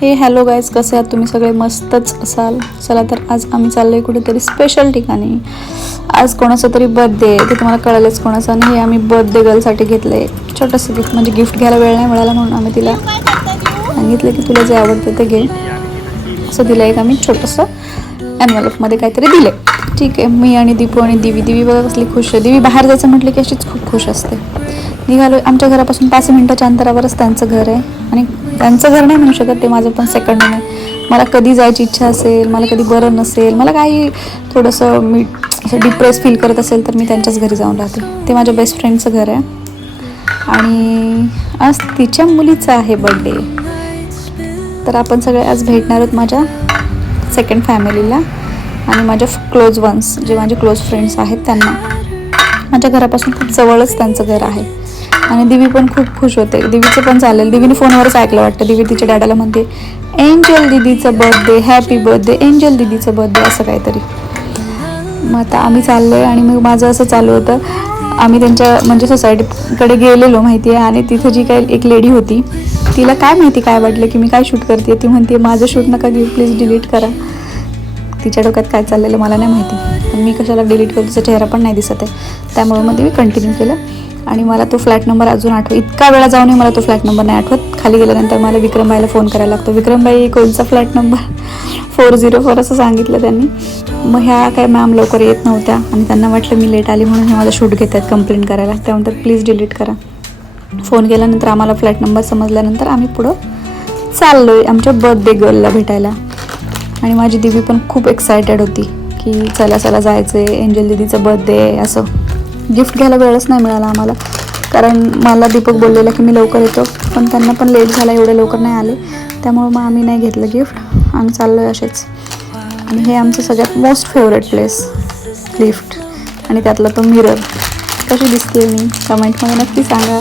हे hello guys, कसे आहात तुम्ही सगळे? मस्तच असाल. चला तर आज आम्ही चाललोय कुठेतरी स्पेशल ठिकाणी. आज कोणाचा तरी बर्थडे आहे, ते तुम्हाला कळालंच कोणाचा. आणि हे आम्ही बर्थडे गर्लसाठी घेतलंय छोटंसं गिफ्ट. म्हणजे गिफ्ट घ्यायला वेळ नाही मिळाला म्हणून आम्ही तिला सांगितलं की तुला जे आवडतं ते घे. असं दिलं एक आम्ही छोटंसं एनव्हलपमध्ये काहीतरी दिले. ठीक आहे. मी आणि दीपू आणि दिवी बघा कसली खुश आहे. दिवी बाहेर जायचं म्हटलं की अशीच खूप खुश असते. निघालो. आमच्या घरापासून 5 मिनिटाच्या अंतरावरच त्यांचं घर आहे. आणि त्यांचं घर नाही म्हणू शकत, ते माझं पण सेकंड होम आहे. मला कधी जायची इच्छा असेल, मला कधी बरं नसेल, मला काही थोडंसं मी असं डिप्रेस फील करत असेल तर मी त्यांच्याच घरी जाऊन राहते. ते माझ्या बेस्ट फ्रेंडचं घर आहे. आणि आज तिच्या मुलीचा आहे बड्डे. तर आपण सगळे आज भेटणार आहोत माझ्या सेकंड फॅमिलीला आणि माझ्या क्लोज वन्स, जे माझे क्लोज फ्रेंड्स आहेत त्यांना. माझ्या घरापासून खूप जवळच त्यांचं घर आहे. आणि दिवी पण खूप खुश होते. दिवीचं पण चालेल. दिवीने फोनवरच ऐकलं वाटतं. दिवी तिच्या डॅडाला म्हणते एंजल दिदीचं बर्थडे, हॅपी बर्थडे एंजल दिदीचं बर्थडे, असं काहीतरी. मग आता आम्ही चाललो आहे. आणि मग माझं असं चालू होतं, आम्ही त्यांच्या म्हणजे सोसायटीकडे गेलेलो माहिती आहे. आणि तिथं जी काही एक लेडी होती, तिला काय माहिती काय वाटलं की मी काय शूट करते. ती म्हणते माझं शूट नका घेऊ, प्लीज डिलीट करा. तिच्या डोक्यात काय चाललेलं मला नाही माहिती, पण मी कशाला डिलीट करू, तिचा चेहरा पण नाही दिसत आहे. त्यामुळे मग मी कंटिन्यू केलं. आणि मला तो फ्लॅट नंबर अजून इतका वेळा जाऊनही मला तो फ्लॅट नंबर नाही आठवत. खाली गेल्यानंतर मला विक्रमबाईला फोन करायला लागतो. विक्रमबाई कोणचा फ्लॅट नंबर? 404 असं सांगितलं त्यांनी. मग ह्या काय मॅम लवकर येत नव्हत्या आणि त्यांना वाटलं मी लेट आली म्हणून हे माझा शूट घेत आहेत कंप्लेंट करायला. त्या म्हणतात प्लीज डिलीट करा. फोन केल्यानंतर आम्हाला फ्लॅट नंबर समजल्यानंतर आम्ही पुढं चाललो आहे आमच्या बर्थडे गर्लला भेटायला. आणि माझी दिवी पण खूप एक्सायटेड होती की चला जायचं आहे, एंजल दीदीचं बर्थडे आहे. असं गिफ्ट घ्यायला वेळच नाही मिळाला आम्हाला, कारण मला दीपक बोललेला की मी लवकर येतो, पण त्यांना पण लेट झाला, एवढे लवकर नाही आले. त्यामुळे मग आम्ही नाही घेतलं गिफ्ट. आम्ही चाललो आहे असेच. आणि हे आमचं सगळ्यात मोस्ट फेवरेट प्लेस, लिफ्ट. आणि त्यातला तो मिरर. कशी दिसते मी कमेंटमध्ये नक्की सांगा.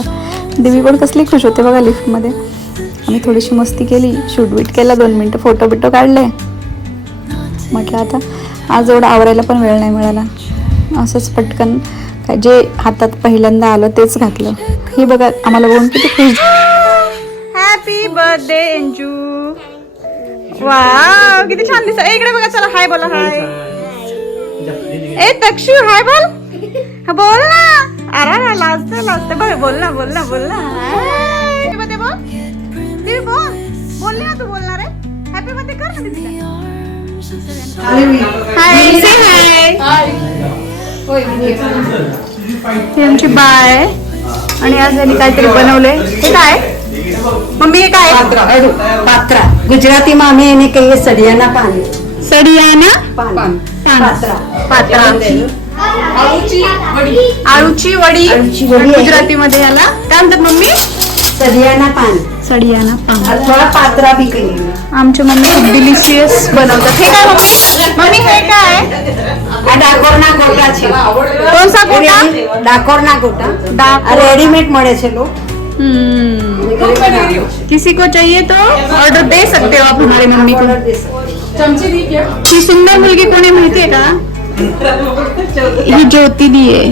दिवी पण कसली खुश होते बघा लिफ्टमध्ये. आम्ही थोडीशी मस्ती केली, शूट बीट केला, 2 मिनटं फोटो बिटो काढले. म्हटलं आता आज एवढं आवरायला पण वेळ नाही मिळाला, असंच पटकन काय जे हातात पहिल्यांदा आलं तेच घातलं. हे बघा आम्हाला बघून किती खुश. Happy birthday Anju. वाव किती छान दिसत. इकडे बघा, चला हाय बोला. हाय ए तक्षू, हाय बोल. बोल ना. अरे लाजते बघ. बोल ना. हॅपी बर्थडे बोल. दीदी बोल. बोलली ना तू, बोलणार आहे. हॅपी बर्थडे कर ना दीदीला. हाय से हाय. हे आमची बाय. आणि आज यांनी काहीतरी बनवले. हे काय मम्मी? हे काय? पात्रा. गुजराती में आम्ही એને કહીએ સડિયાના પાન. सडियाना પાન. पात्रा. आळूची वडी गुजराती मध्ये याला काय म्हणतात मम्मी? સડિયાના પાન. सडियाना पान. અથવા પાत्रा भी કહીએ. आमची मम्मी खूप डिलिशियस बनवतात. हे काय मम्मी? हे काय? આ ડાકોરના ગોટા છે. कोणसा गोटा? ડાકોરના ગોટા. આ રેડીમેડ મળે છે લો. किसी को चाहिए तो ऑर्डर दे सकते हो आप हमारे मम्मी को. चमचे दी क्या? ही सुंदर मुलगी कोण आहे माहितीये का? ही ज्योती दी आहे.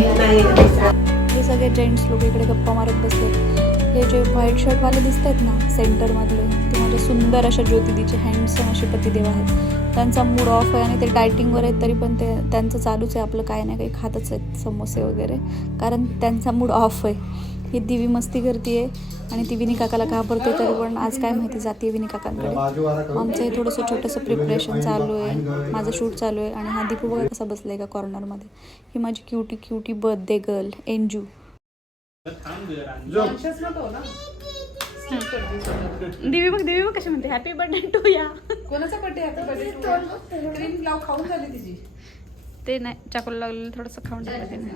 हे सगळे जेंट्स लोक इकडे गप्पा मारत बसले. हे जे व्हाईट शर्ट वाले दिसत आहेत ना सेंटर मधले, ते माझ्या सुंदर अशा ज्योतिदीचे हँडसम असे पतिदेव आहेत. त्यांचा मूड ऑफ आहे आणि ते डायटिंगवर आहेत, तरी पण ते त्यांचं चालूच आहे आपलं काही ना काही खातच आहेत, समोसे वगैरे, कारण त्यांचा मूड ऑफ आहे. ही दिवी मस्ती करते आणि ती विनी काकाला घाबरते, तरी पण आज काय माहिती जाते विनी काकांकडे. आमचं हे थोडंसं छोटंसं प्रिपरेशन चालू आहे, माझं शूट चालू आहे. आणि हा दीपू बघा कसा बसलाय का कॉर्नरमध्ये. ही माझी cutie birthday girl Anju. Divi बघ कशी म्हणते हॅपी बर्थडे टू या. कोणाचा birthday? Happy birthday to. Cream लाव खाऊन झाली तिची. ते नाही चाकूला लागलेलं थोडंसं खाऊन टाकलं तिने.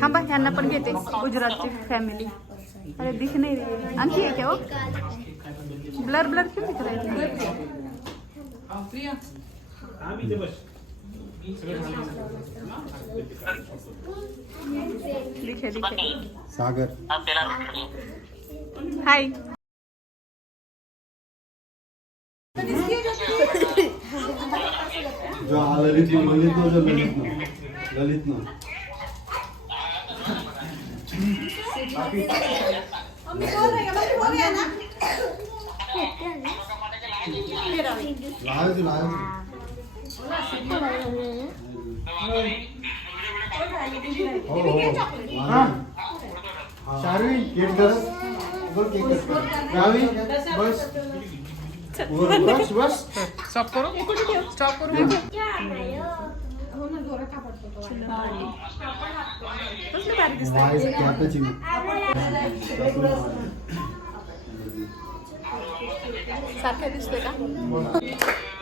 थांबा ह्यांना पण घेते. गुजरातची फॅमिली. अरे दिख नाही रही. आणखी आहे क्या हो? ब्लर क्यों दिख रहा है? दिखे सागर. हाय. जो ललित ललित शार्वी केक कर बस बस बस स्टॉप करू स्टॉप करू सारखं दिसतोय का?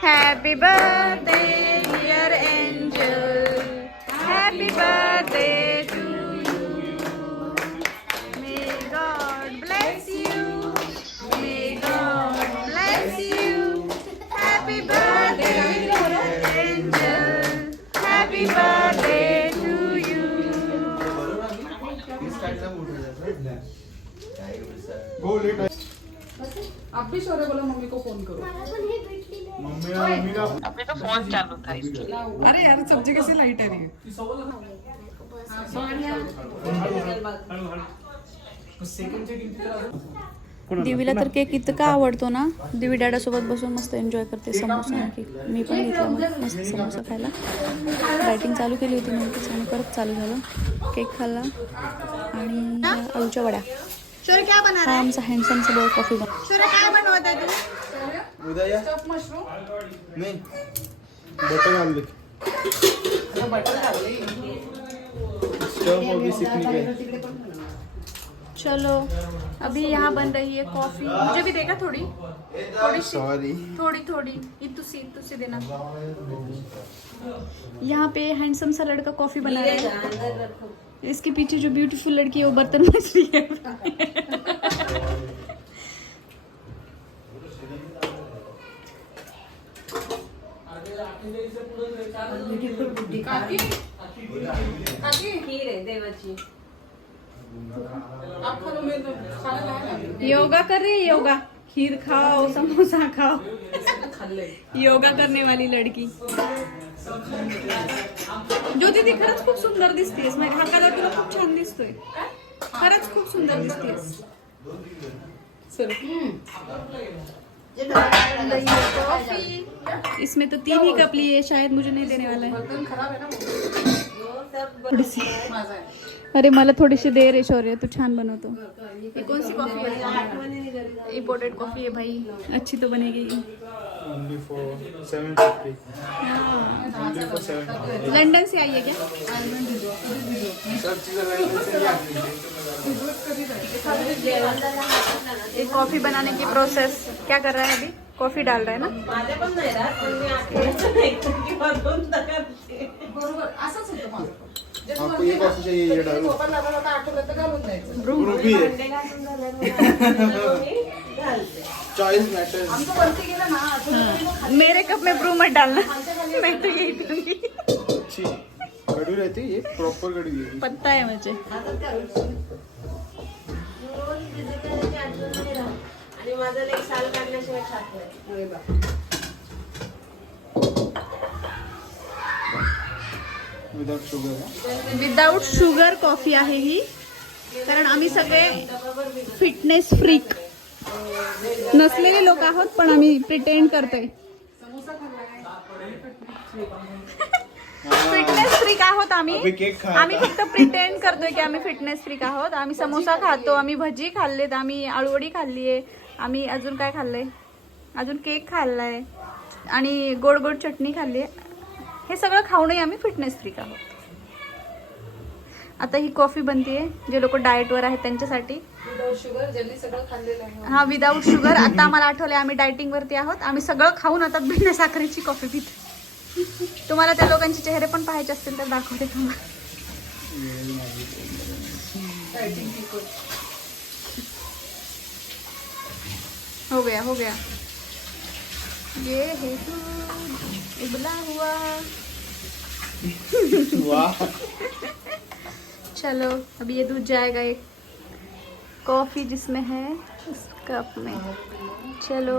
Happy birthday dear angel, happy birthday to you, may God bless you, may God bless you, happy birthday angel, happy birthday to you. आप भी शोरे बोलो मम्मी को फोन करो. अरे यार सब्जी कैसी लाइट है रही है. दिवीला तर केक इतका आवडतो ना, दिवी डॅडासोबत बसून मस्त एन्जॉय करते समोसा आणि केक. मी पण घेतला मग मस्त समोसा खायला. डायटिंग चालू केली होती नंतर आणि परत चालू झालं. केक खाल्ला आणि आलूच्या वड्या. हा आमचा हँडसमचा बॉय कॉफी बनव. काय बनवत आहे तू? उद्या या स्टफ मशरूम नाही बटर आमलेट स्टफ होगी सीखने के चलो अभी यहाँ बन रही है कॉफी. मुझे भी देगा थोड़ी थोड़ी सी, सॉरी थोड़ी इतुसी देना. यहाँ पे हैंडसम सा लड़का कॉफी बना रहा है. इसके पीछे जो ब्यूटीफुल लड़की है वो बर्तन मच रही है. काकी खीर आहे देवाची. आप खा लो, मैं तो खाना लाया योगा कर रही है. योगा, खीर खाओ, समोसा खाओ. योगा करने वाली लड़की. ज्योती ती खरंच खूप सुंदर दिसतेस. माझ्या हाताला तुला खूप छान दिसतोय. खरंच खूप सुंदर दिसतेस. कॉफी इसमें तो 3 ही कप लिए, शायद मुझे नहीं देने वाला है. बर्तन खराब है ना थोड़ी सी. माझा आहे. अरे मला थोडीशी दे रे शौर्य, तू छान बनवतो. ये कौन सी कॉफी है? इम्पोर्टेड कॉफी है भाई, अच्छी तो बनेगी. Only for 750 only for 750 London से आई है क्या? सब चीजें लंदन से ही आती हैं ये कॉफी बनाने की प्रोसेस क्या कर रहा है अभी? कॉफी डाल रहा है ना. माझ्या पण नाही राहत, पण मी असं नाही किंवा दोनदा करते. बरोबर असंच होतं माझं. आपको ये कॉफी चाहिए ये डालो झोपायला लागलं होतं, आठवलं तर घालून जायचं. ग्रुपी है भांडे घासून झाल्यावर मी घालते. चॉइस मैटर्स आमचं वरती गेलं ना, आठवलं तरी मग मेरे कप में ब्रू मत डालना. मैं तो यही पीऊंगी. अच्छी कड़वी रहती है ये प्रॉपर कड़वी है पत्ता है मुझे. रोज भिजत घालायची आठवण नाही राहत. आणि माझं एक साल काढल्याशिवाय खात नाही. अरे बाप. Without sugar without sugar coffee आहे ही. कारण आम्ही सगळे फिटनेस फ्रीक नसलेले लोक आहोत, पण आम्ही प्रिटेंड करतोय. फिटनेस फ्रीक आहोत आम्ही. अभी केक खा आम्ही फक्त प्रिटेंड करतोय की आम्ही फिटनेस फ्रीक आहोत. आम्ही समोसा खातो, आम्ही भजी खाल्लेत, आम्ही आळूवडी खाल्लीये, आम्ही अजून काय खाल्लंय, अजून केक खाल्लाय आणि गोड गोड चटणी खाल्ली. हे सगळं खाऊनही आम्ही फिटनेस फ्रीक आहोत. आता ही कॉफी बनतीये जे लोक डाएटवर आहेत त्यांच्यासाठी. विदाउट शुगर ज्यांनी सगळं खाल्लेलं आहे. हा विदाउट शुगर. आता आम्हाला आठवले आम्ही डायटिंग वरती आहोत. आम्ही सगळं खाऊन आता बिना साखरेची कॉफी पितो. तुम्हाला त्या लोकांचे चेहरे पण पाहायचे असतील तर दाखवते तुम्हाला. Dieting people. हो गया ये है दूध उबला हुआ. वाह चलो अब ये दूध जाएगा एक कॉफी जिसमें है इस कप में. चलो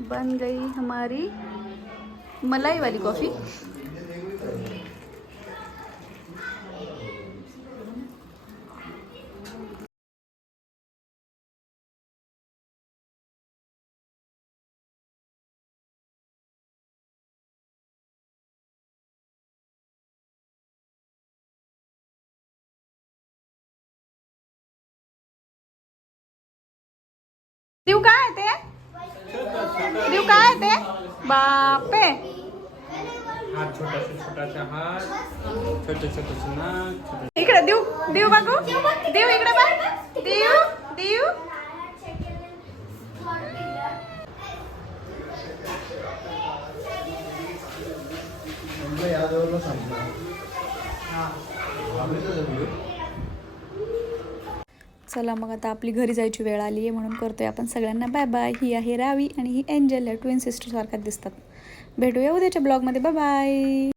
बन गई हमारी मलाई वाली कॉफ़ी। देऊ काय ते? देऊ काय ते? बापे हात छोटासा हात, छोटं नाक, इकडे देऊ देऊ बागू देऊ इकडे बघ देऊ देऊ चला मग आता आपली घरी जायची वेळ आली आहे म्हणून करतोय आपण सगळ्यांना बाय बाय। ही आहे रावी आणि ही एंजल, या ट्विन सिस्टर सारख्याच दिसतात। भेटूया उद्याच्या ब्लॉगमध्ये, बाय बाय।